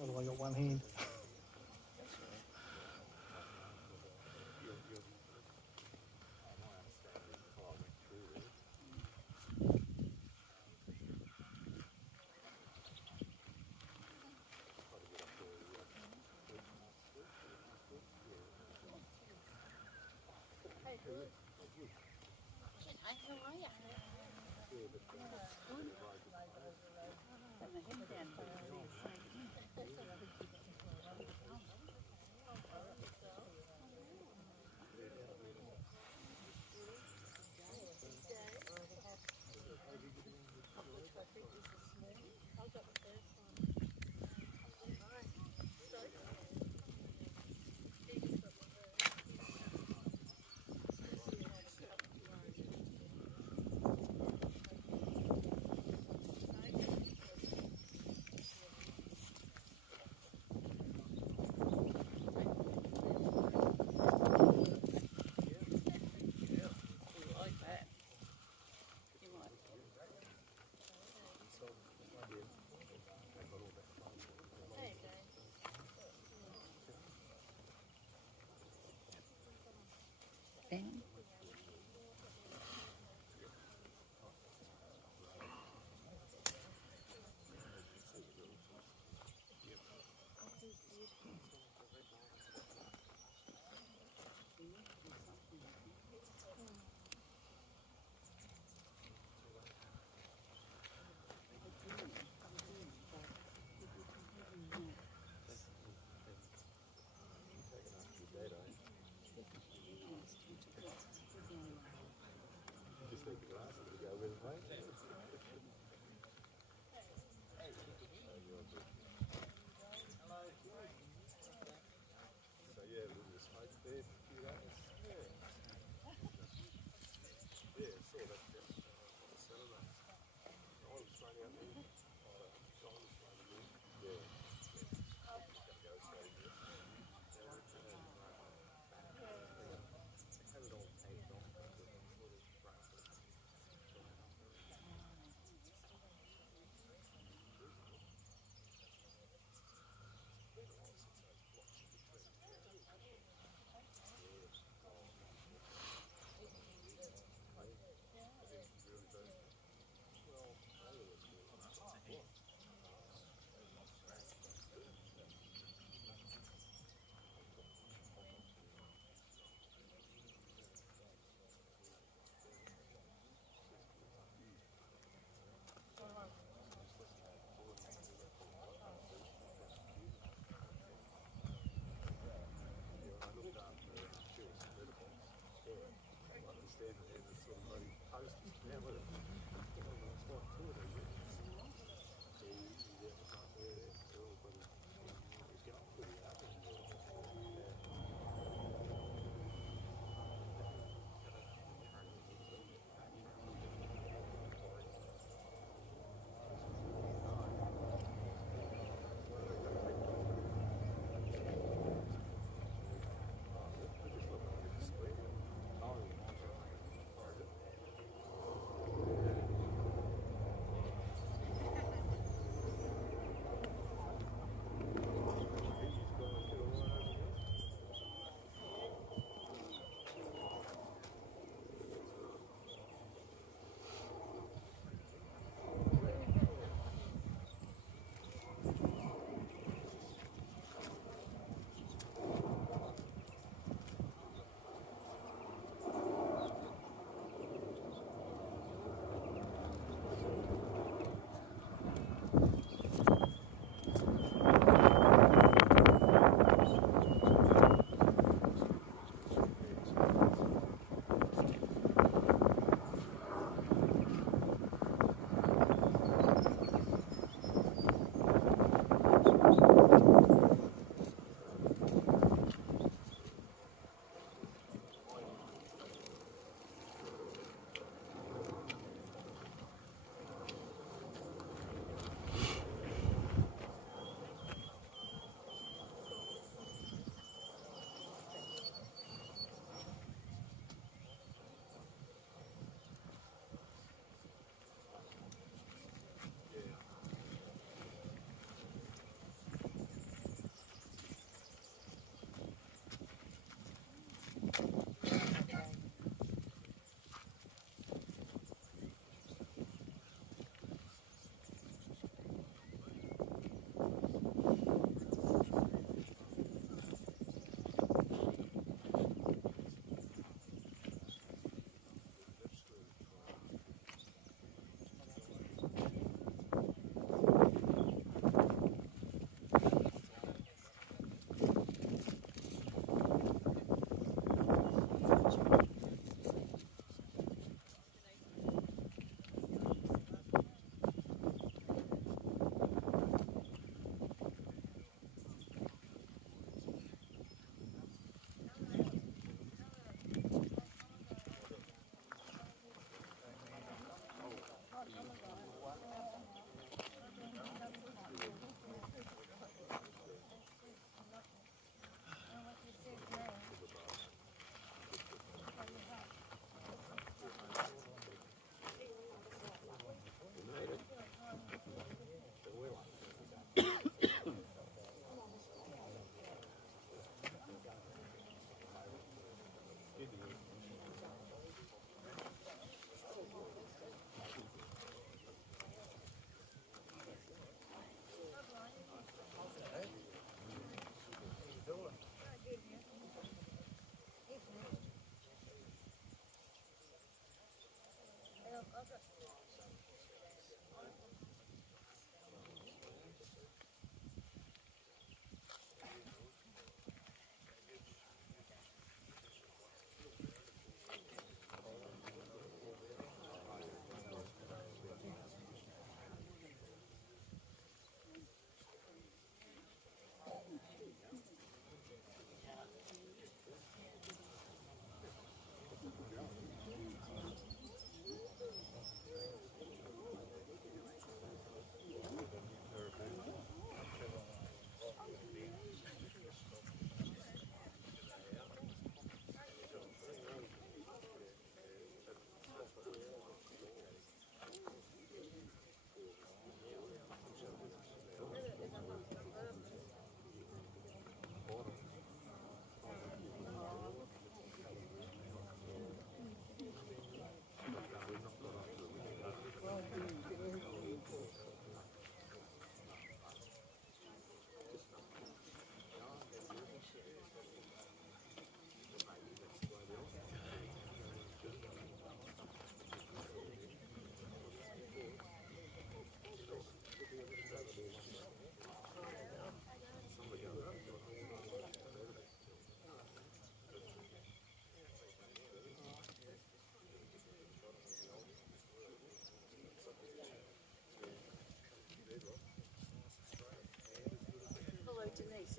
Although I got one hand.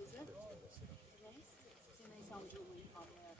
is it? Nice. C'est une incendie, oui, en mer.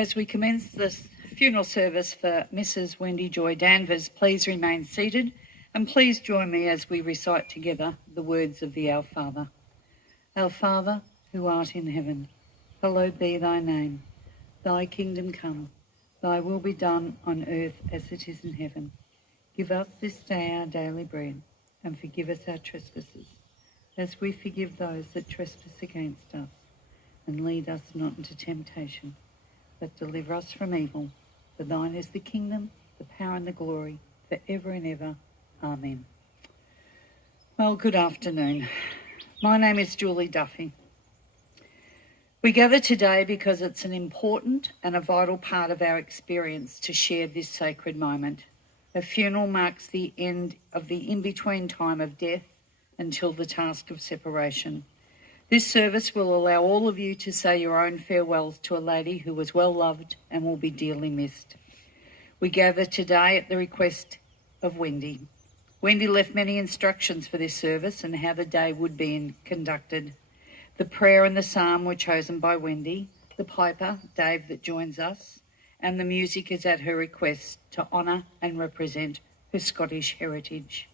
As we commence this funeral service for Mrs. Wendy Joy Danvers, please remain seated and please join me as we recite together the words of the Our Father. Our Father, who art in heaven, hallowed be thy name. Thy kingdom come, thy will be done on earth as it is in heaven. Give us this day our daily bread, and forgive us our trespasses, as we forgive those that trespass against us. And lead us not into temptation, but deliver us from evil. For thine is the kingdom, the power and the glory, for ever and ever. Amen. Well, good afternoon. My name is Julie Duffy. We gather today because it's an important and a vital part of our experience to share this sacred moment. A funeral marks the end of the in-between time of death until the task of separation. This service will allow all of you to say your own farewells to a lady who was well loved and will be dearly missed. We gather today at the request of Wendy. Wendy left many instructions for this service and how the day would be conducted. The prayer and the psalm were chosen by Wendy, the piper, Dave, that joins us, and the music is at her request to honour and represent her Scottish heritage.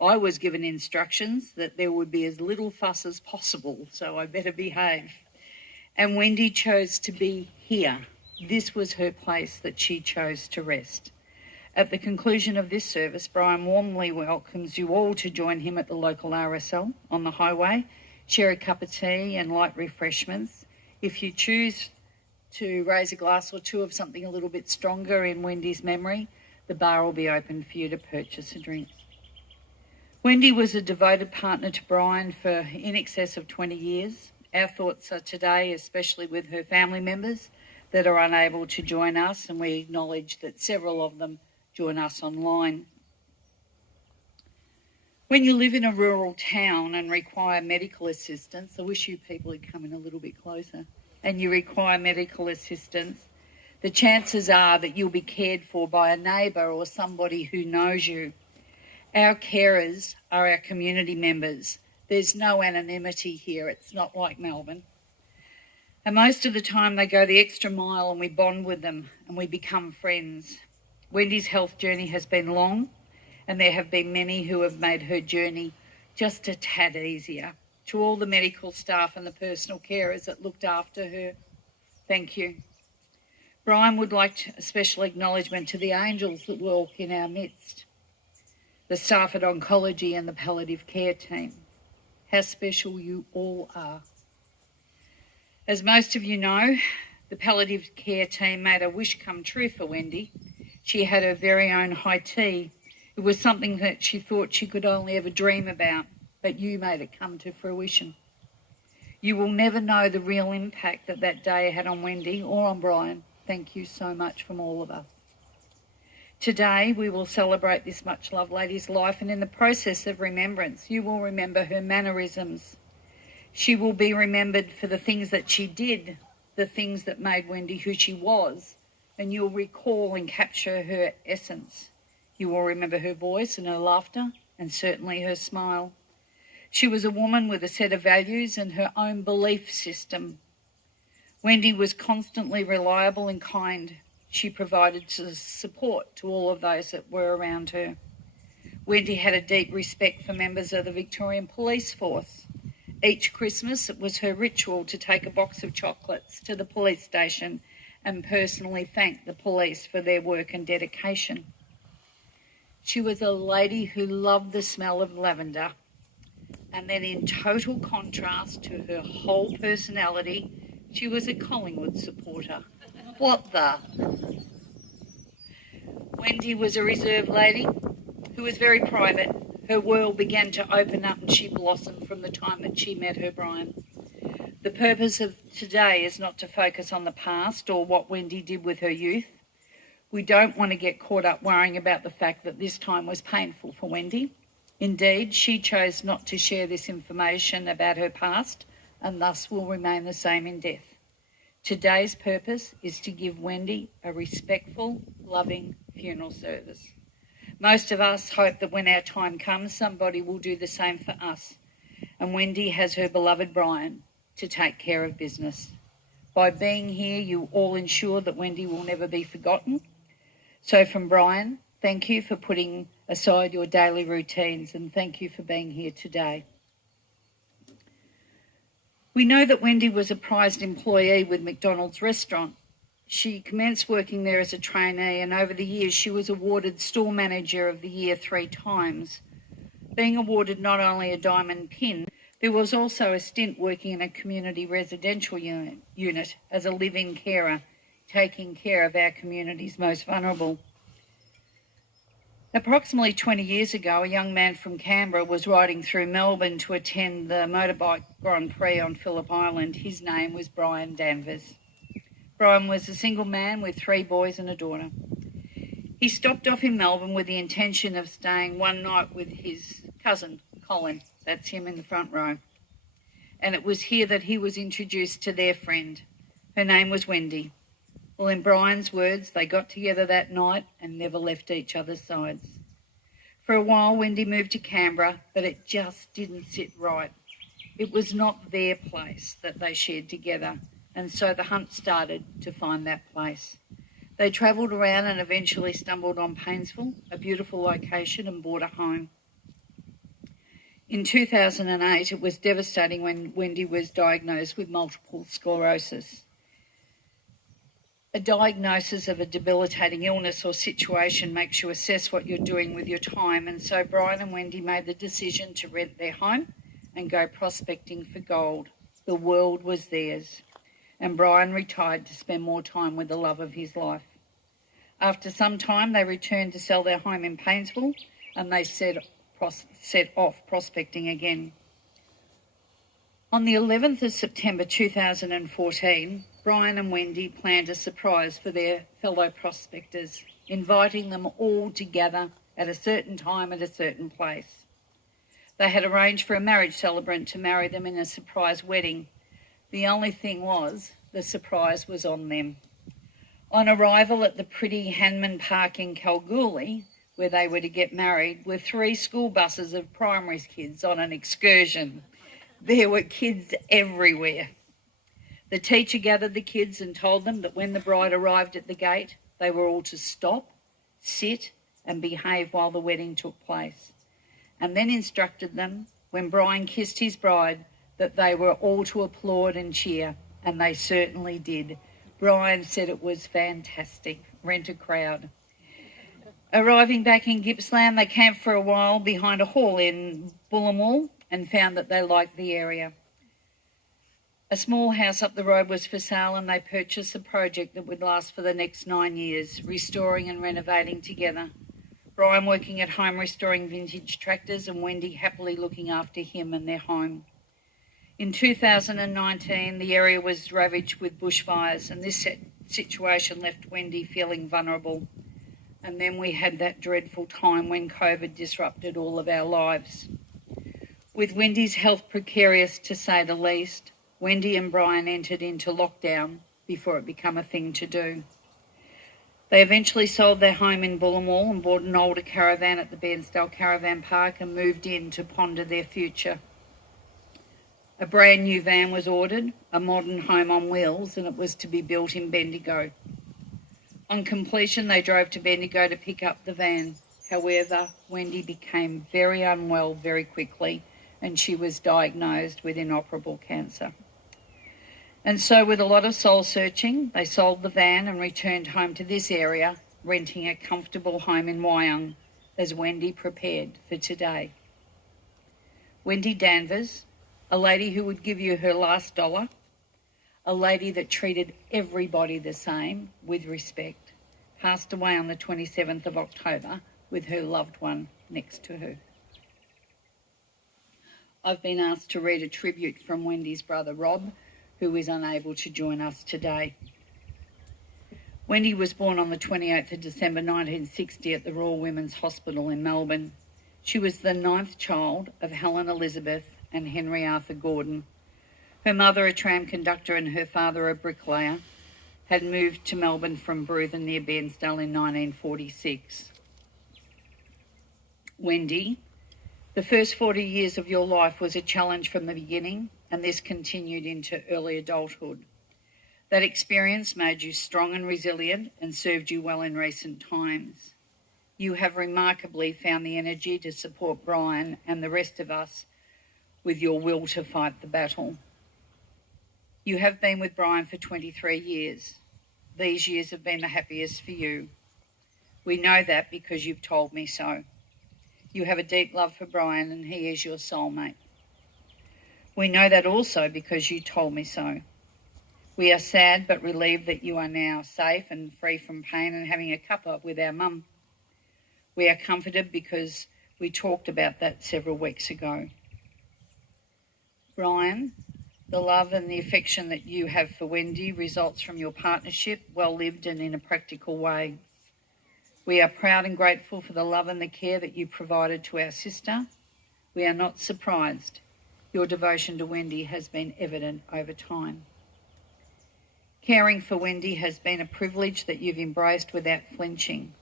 I was given instructions that there would be as little fuss as possible, so I better behave. And Wendy chose to be here. This was her place that she chose to rest. At the conclusion of this service, Brian warmly welcomes you all to join him at the local RSL on the highway, share a cup of tea and light refreshments. If you choose to raise a glass or two of something a little bit stronger in Wendy's memory, the bar will be open for you to purchase a drink. Wendy was a devoted partner to Brian for in excess of 20 years. Our thoughts are today, especially with her family members that are unable to join us, and we acknowledge that several of them join us online. When you live in a rural town and require medical assistance, I wish you people had come in a little bit closer, and you require medical assistance, the chances are that you'll be cared for by a neighbour or somebody who knows you. Our carers are our community members. There's no anonymity here. It's not like Melbourne. And most of the time they go the extra mile and we bond with them and we become friends. Wendy's health journey has been long, and there have been many who have made her journey just a tad easier. To all the medical staff and the personal carers that looked after her, thank you. Brian would like a special acknowledgement to the angels that walk in our midst, the staff at oncology and the palliative care team. How special you all are. As most of you know, the palliative care team made a wish come true for Wendy. She had her very own high tea. It was something that she thought she could only ever dream about, but you made it come to fruition. You will never know the real impact that that day had on Wendy or on Brian. Thank you so much from all of us. Today we will celebrate this much-loved lady's life, and in the process of remembrance, you will remember her mannerisms. She will be remembered for the things that she did, the things that made Wendy who she was, and you'll recall and capture her essence. You will remember her voice and her laughter, and certainly her smile. She was a woman with a set of values and her own belief system. Wendy was constantly reliable and kind. She provided support to all of those that were around her. Wendy had a deep respect for members of the Victorian Police Force. Each Christmas, it was her ritual to take a box of chocolates to the police station and personally thank the police for their work and dedication. She was a lady who loved the smell of lavender. And then in total contrast to her whole personality, she was a Collingwood supporter. What the? Wendy was a reserved lady who was very private. Her world began to open up and she blossomed from the time that she met her Brian. The purpose of today is not to focus on the past or what Wendy did with her youth. We don't want to get caught up worrying about the fact that this time was painful for Wendy. Indeed, she chose not to share this information about her past and thus will remain the same in death. Today's purpose is to give Wendy a respectful, loving funeral service. Most of us hope that when our time comes, somebody will do the same for us. And Wendy has her beloved Brian to take care of business. By being here, you all ensure that Wendy will never be forgotten. So from Brian, thank you for putting aside your daily routines, and thank you for being here today. We know that Wendy was a prized employee with McDonald's restaurant. She commenced working there as a trainee, and over the years she was awarded Store Manager of the Year 3 times. Being awarded not only a diamond pin, there was also a stint working in a community residential unit as a live-in carer, taking care of our community's most vulnerable. Approximately 20 years ago, a young man from Canberra was riding through Melbourne to attend the motorbike Grand Prix on Phillip Island. His name was Brian Danvers. Brian was a single man with 3 boys and a daughter. He stopped off in Melbourne with the intention of staying one night with his cousin, Colin. That's him in the front row. And it was here that he was introduced to their friend. Her name was Wendy. Well, in Brian's words, they got together that night and never left each other's sides. For a while, Wendy moved to Canberra, but it just didn't sit right. It was not their place that they shared together, and so the hunt started to find that place. They travelled around and eventually stumbled on Bairnsdale, a beautiful location, and bought a home. In 2008, it was devastating when Wendy was diagnosed with multiple sclerosis. A diagnosis of a debilitating illness or situation makes you assess what you're doing with your time, and so Brian and Wendy made the decision to rent their home and go prospecting for gold. The world was theirs, and Brian retired to spend more time with the love of his life. After some time, they returned to sell their home in Bairnsdale, and they set off prospecting again. On the 11th of September 2014, Brian and Wendy planned a surprise for their fellow prospectors, inviting them all together at a certain time at a certain place. They had arranged for a marriage celebrant to marry them in a surprise wedding. The only thing was, the surprise was on them. On arrival at the pretty Hanman Park in Kalgoorlie, where they were to get married, were 3 school buses of primary kids on an excursion. There were kids everywhere. The teacher gathered the kids and told them that when the bride arrived at the gate, they were all to stop, sit, and behave while the wedding took place. And then instructed them, when Brian kissed his bride, that they were all to applaud and cheer, and they certainly did. Brian said it was fantastic. Rent a crowd. Arriving back in Gippsland, they camped for a while behind a hall in Bullamall and found that they liked the area. A small house up the road was for sale, and they purchased a project that would last for the next 9 years, restoring and renovating together. Brian working at home restoring vintage tractors, and Wendy happily looking after him and their home. In 2019, the area was ravaged with bushfires, and this situation left Wendy feeling vulnerable. And then we had that dreadful time when COVID disrupted all of our lives. With Wendy's health precarious, to say the least, Wendy and Brian entered into lockdown before it became a thing to do. They eventually sold their home in Bullamall and bought an older caravan at the Bairnsdale Caravan Park and moved in to ponder their future. A brand new van was ordered, a modern home on wheels, and it was to be built in Bendigo. On completion, they drove to Bendigo to pick up the van. However, Wendy became very unwell very quickly, and she was diagnosed with inoperable cancer. And so with a lot of soul searching, they sold the van and returned home to this area, renting a comfortable home in Wyong, as Wendy prepared for today. Wendy Danvers, a lady who would give you her last dollar, a lady that treated everybody the same with respect, passed away on the 27th of October with her loved one next to her. I've been asked to read a tribute from Wendy's brother Rob, who is unable to join us today. Wendy was born on the 28th of December 1960 at the Royal Women's Hospital in Melbourne. She was the 9th child of Helen Elizabeth and Henry Arthur Gordon. Her mother, a tram conductor, and her father, a bricklayer, had moved to Melbourne from Bruthen near Bairnsdale in 1946. Wendy, the first 40 years of your life was a challenge from the beginning, and this continued into early adulthood. That experience made you strong and resilient and served you well in recent times. You have remarkably found the energy to support Brian and the rest of us with your will to fight the battle. You have been with Brian for 23 years. These years have been the happiest for you. We know that because you've told me so. You have a deep love for Brian and he is your soulmate. We know that also because you told me so. We are sad but relieved that you are now safe and free from pain and having a cuppa with our mum. We are comforted because we talked about that several weeks ago. Brian, the love and the affection that you have for Wendy results from your partnership, well lived and in a practical way. We are proud and grateful for the love and the care that you provided to our sister. We are not surprised. Your devotion to Wendy has been evident over time. Caring for Wendy has been a privilege that you've embraced without flinching.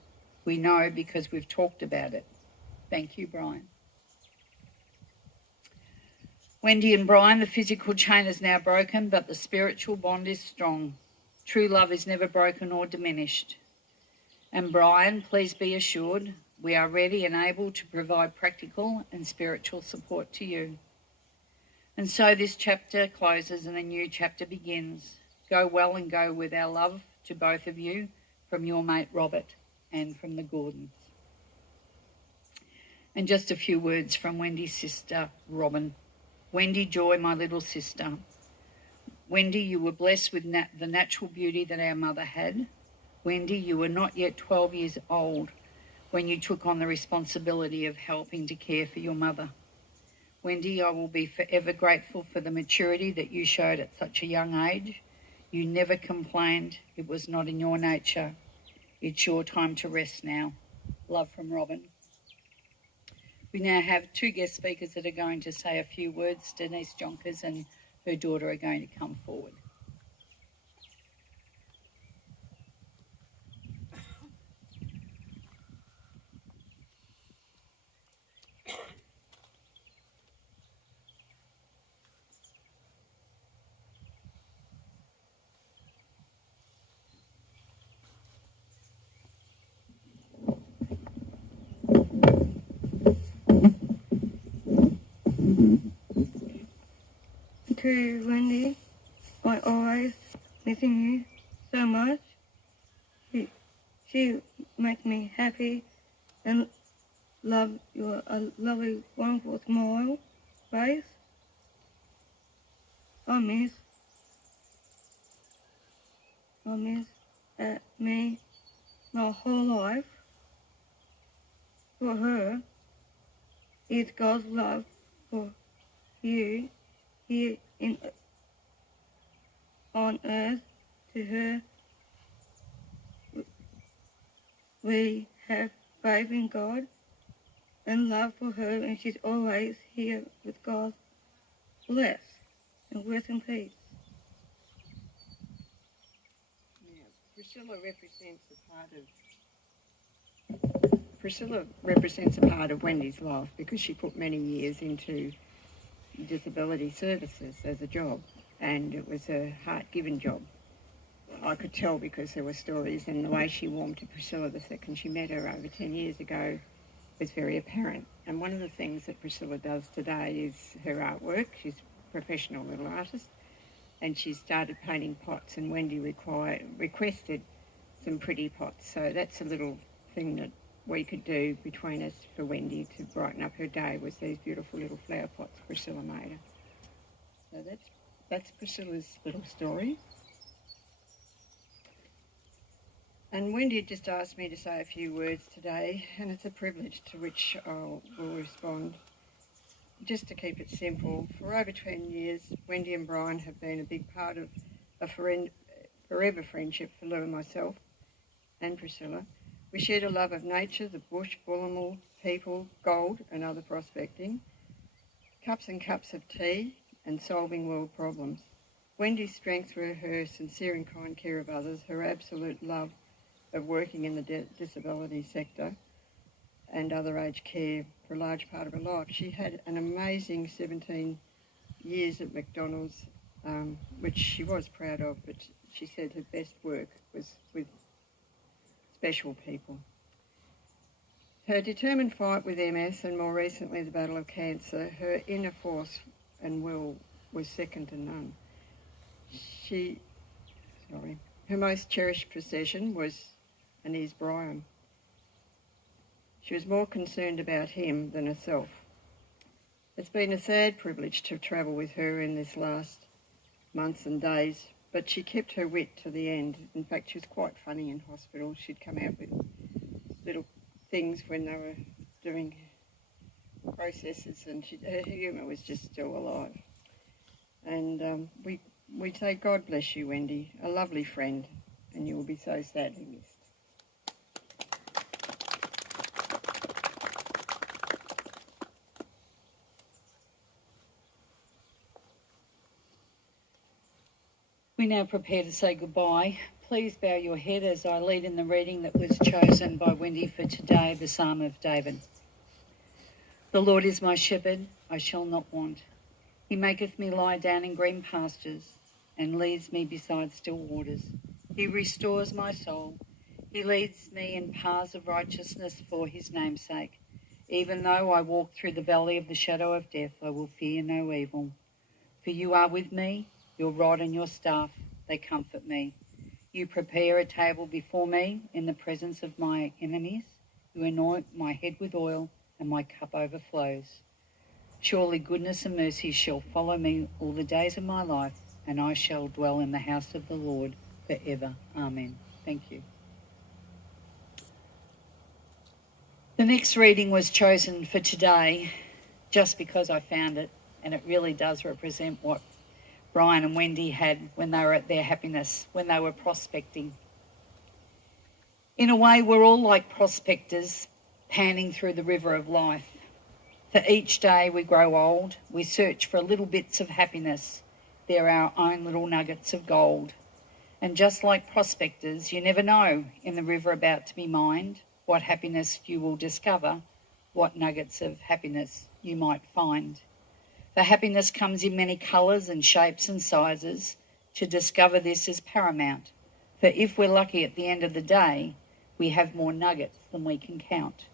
We know because we've talked about it. Thank you, Brian. Wendy and Brian, the physical chain is now broken, but the spiritual bond is strong. True love is never broken or diminished. And Brian, please be assured, we are ready and able to provide practical and spiritual support to you. And so this chapter closes and a new chapter begins. Go well and go with our love to both of you from your mate Robert and from the Gordons. And just a few words from Wendy's sister, Robin. Wendy Joy, my little sister. Wendy, you were blessed with the natural beauty that our mother had. Wendy, you were not yet 12 years old when you took on the responsibility of helping to care for your mother. Wendy, I will be forever grateful for the maturity that you showed at such a young age. You never complained. It was not in your nature. It's your time to rest now. Love from Robin. We now have two guest speakers that are going to say a few words. Denise Jonkers and her daughter are going to come forward. To Wendy, I always missing you so much. She makes me happy and love your lovely, wonderful smile, face. I miss me my whole life. For her is God's love for you here on earth. To her, we have faith in God and love for her, and she's always here with God. Bless and rest in peace. Priscilla represents a part of Wendy's life because she put many years into disability services as a job, and it was a heart-given job. I could tell because there were stories, and the way she warmed to Priscilla the second she met her over 10 years ago was very apparent. And one of the things that Priscilla does today is her artwork. She's a professional little artist, and she started painting pots, and Wendy requested some pretty pots. So that's a little thing that we could do between us for Wendy to brighten up her day, was these beautiful little flower pots Priscilla made her. So that's Priscilla's little story. And Wendy just asked me to say a few words today, and it's a privilege to which I will respond. Just to keep it simple, for over 10 years, Wendy and Brian have been a big part of a forever friendship for Lou and myself and Priscilla. We shared a love of nature, the bush, Bullamal, people, gold and other prospecting, cups and cups of tea and solving world problems. Wendy's strengths were her sincere and kind care of others, her absolute love of working in the disability sector and other aged care for a large part of her life. She had an amazing 17 years at McDonald's, which she was proud of, but she said her best work was with special people. Her determined fight with MS and more recently the battle of cancer, her inner force and will was second to none. Her most cherished possession was and is Brian. She was more concerned about him than herself. It's been a sad privilege to travel with her in this last months and days, but she kept her wit to the end. In fact, she was quite funny in hospital. She'd come out with little things when they were doing processes, and her humour was just still alive. And we say, God bless you, Wendy, a lovely friend, and you will be so sadly missed. We now prepare to say goodbye. Please bow your head as I lead in the reading that was chosen by Wendy for today, the Psalm of David. The Lord is my shepherd, I shall not want. He maketh me lie down in green pastures and leads me beside still waters. He restores my soul. He leads me in paths of righteousness for his name's sake. Even though I walk through the valley of the shadow of death, I will fear no evil. For you are with me, your rod and your staff, they comfort me. You prepare a table before me in the presence of my enemies. You anoint my head with oil, and my cup overflows. Surely goodness and mercy shall follow me all the days of my life, and I shall dwell in the house of the Lord forever. Amen. Thank you. The next reading was chosen for today just because I found it, and it really does represent what Brian and Wendy had when they were at their happiness, when they were prospecting. In a way, we're all like prospectors panning through the river of life. For each day we grow old, we search for little bits of happiness. They're our own little nuggets of gold. And just like prospectors, you never know in the river about to be mined what happiness you will discover, what nuggets of happiness you might find. For happiness comes in many colours and shapes and sizes. To discover this is paramount. For if we're lucky at the end of the day, we have more nuggets than we can count.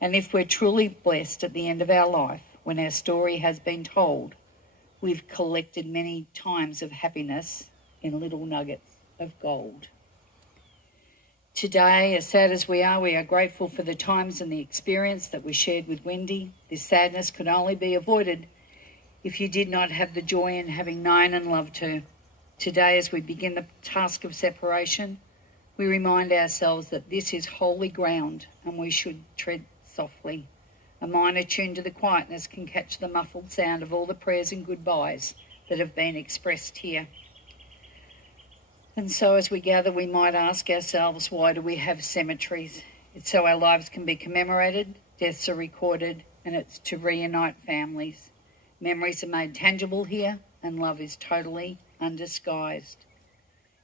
And if we're truly blessed at the end of our life, when our story has been told, we've collected many times of happiness in little nuggets of gold. Today, as sad as we are grateful for the times and the experience that we shared with Wendy. This sadness could only be avoided if you did not have the joy in having known and loved her. Today, as we begin the task of separation, we remind ourselves that this is holy ground and we should tread softly. A mind attuned to the quietness can catch the muffled sound of all the prayers and goodbyes that have been expressed here. And so as we gather, we might ask ourselves, why do we have cemeteries? It's so our lives can be commemorated, deaths are recorded, and it's to reunite families. Memories are made tangible here, and love is totally undisguised.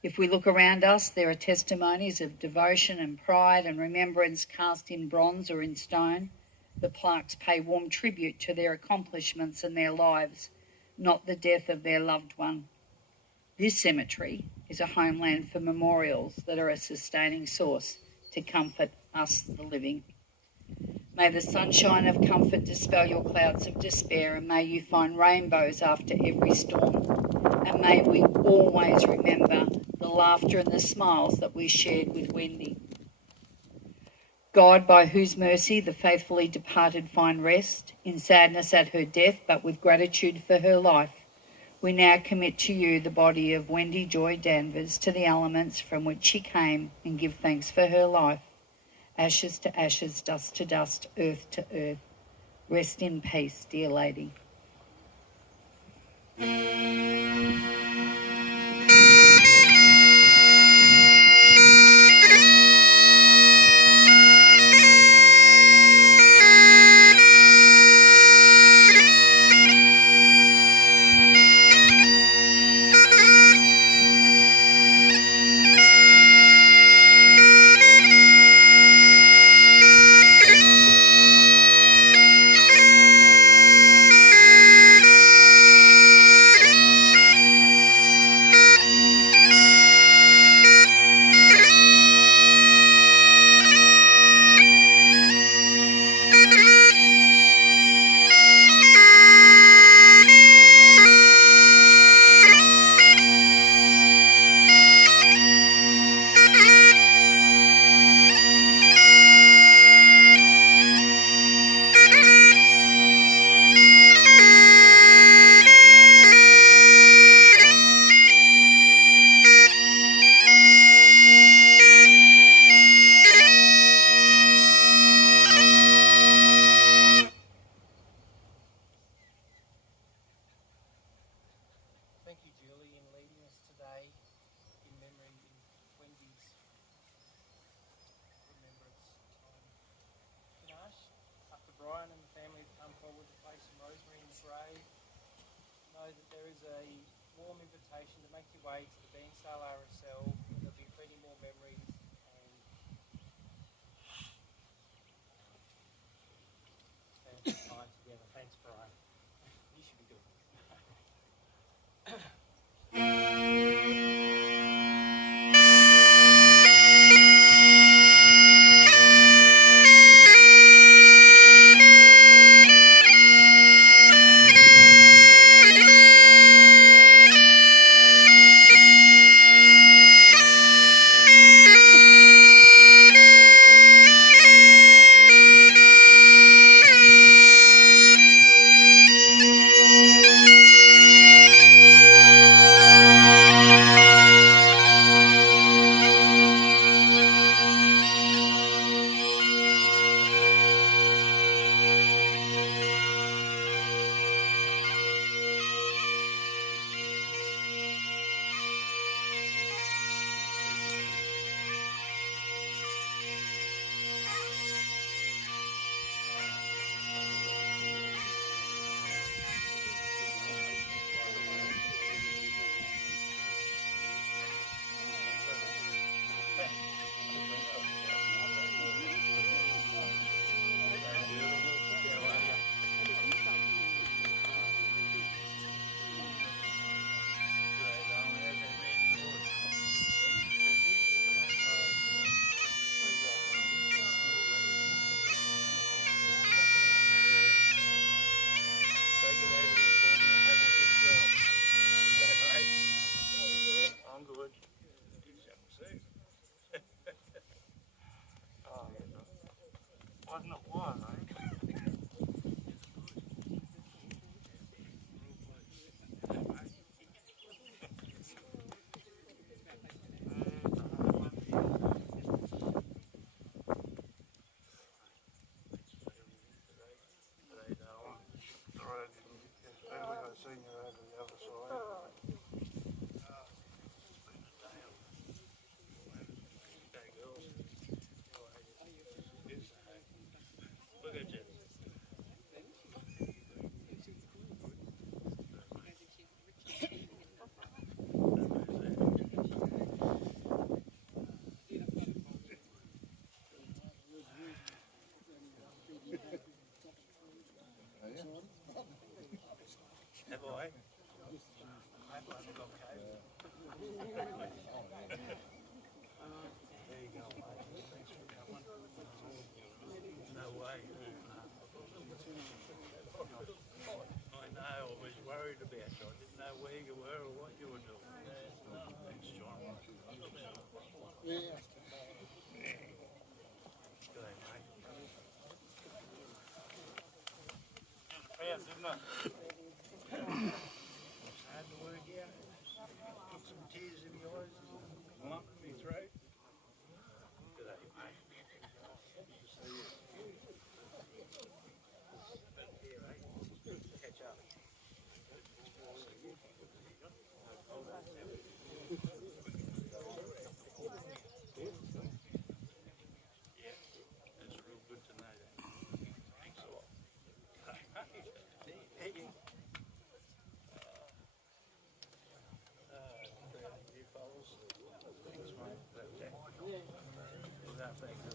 If we look around us, there are testimonies of devotion and pride and remembrance cast in bronze or in stone. The plaques pay warm tribute to their accomplishments and their lives, not the death of their loved one. This cemetery is a homeland for memorials that are a sustaining source to comfort us, the living. May the sunshine of comfort dispel your clouds of despair, and may you find rainbows after every storm. And may we always remember the laughter and the smiles that we shared with Wendy. God, by whose mercy the faithfully departed find rest, in sadness at her death, but with gratitude for her life, we now commit to you the body of Wendy Joy Danvers, to the elements from which she came, and give thanks for her life. Ashes to ashes, dust to dust, earth to earth. Rest in peace, dear lady. that there is a warm invitation to make your way to the Bairnsdale RSL. There'll be plenty more memories and spend some time together. Thanks, Brian. You should be good. Thanks, mate.